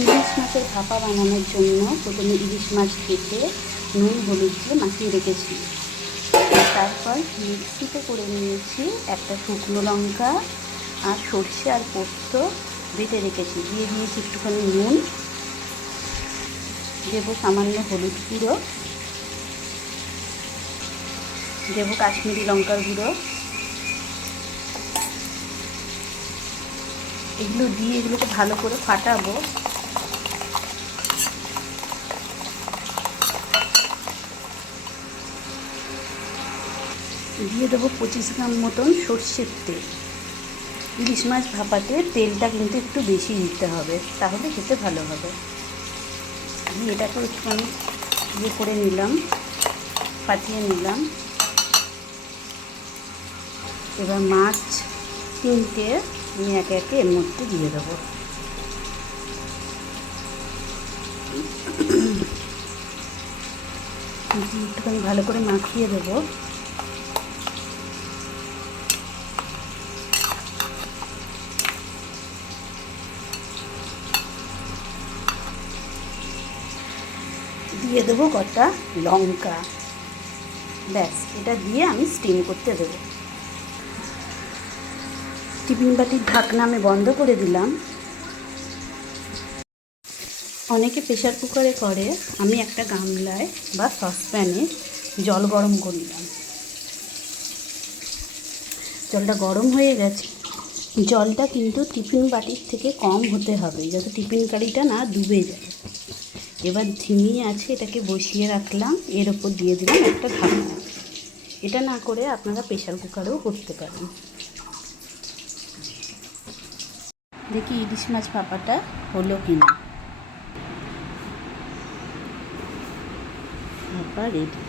ইলিশ মাছের ভাপা বানানোর জন্য প্রথমে ইলিশ মাছ কেটে নুন হলুদ দিয়ে মাখিয়ে রেখেছি। তারপর মিক্সিতে করে নিয়েছি একটা শুকনো লঙ্কা আর সর্ষে আর পোস্ত বেটে রেখেছি। দিয়ে দিয়েছি একটুখানি নুন, দেবো সামান্য হলুদ গুঁড়ো, দেবো কাশ্মীরি লঙ্কার গুঁড়ো। এগুলো দিয়ে এগুলোকে ভালো করে ফাটাবো। দিয়ে দেবো 25 গ্রাম মতন সর্ষের তেল। ইলিশ মাছ ভাপাতে তেলটা কিন্তু একটু বেশি দিতে হবে, তাহলে খেতে ভালো হবে। দিয়ে এটাকে একটুখানি ইয়ে করে নিলাম, ফাটিয়ে নিলাম। এবার মাছ 3টে আমি একে একে এর মধ্যে দিয়ে দেবো। একটুখানি ভালো করে মাখিয়ে দেবো। দিয়ে দেবো কটা লঙ্কা। ব্যাস, এটা দিয়ে আমি স্টিম করতে দেবো। টিফিন বাটির ঢাকনা আমি বন্ধ করে দিলাম। অনেকে প্রেশার কুকারে করে, আমি একটা গামলায় বা সসপ্যানে জল গরম করলাম। জলটা গরম হয়ে গেছে। জলটা কিন্তু টিফিন বাটির থেকে কম হতে হবে, যাতে টিফিন কারিটা না ডুবে যায়। এবার ধিমি আছে এটাকে বসিয়ে রাখলাম, এর ওপর দিয়ে দিলাম একটা ঢাকনা। এটা না করে আপনারা প্রেশার কুকারেও করতে পারেন। দেখি ইলিশ মাছ ভাপাটা হলো কিনা। ভাপা রেডি।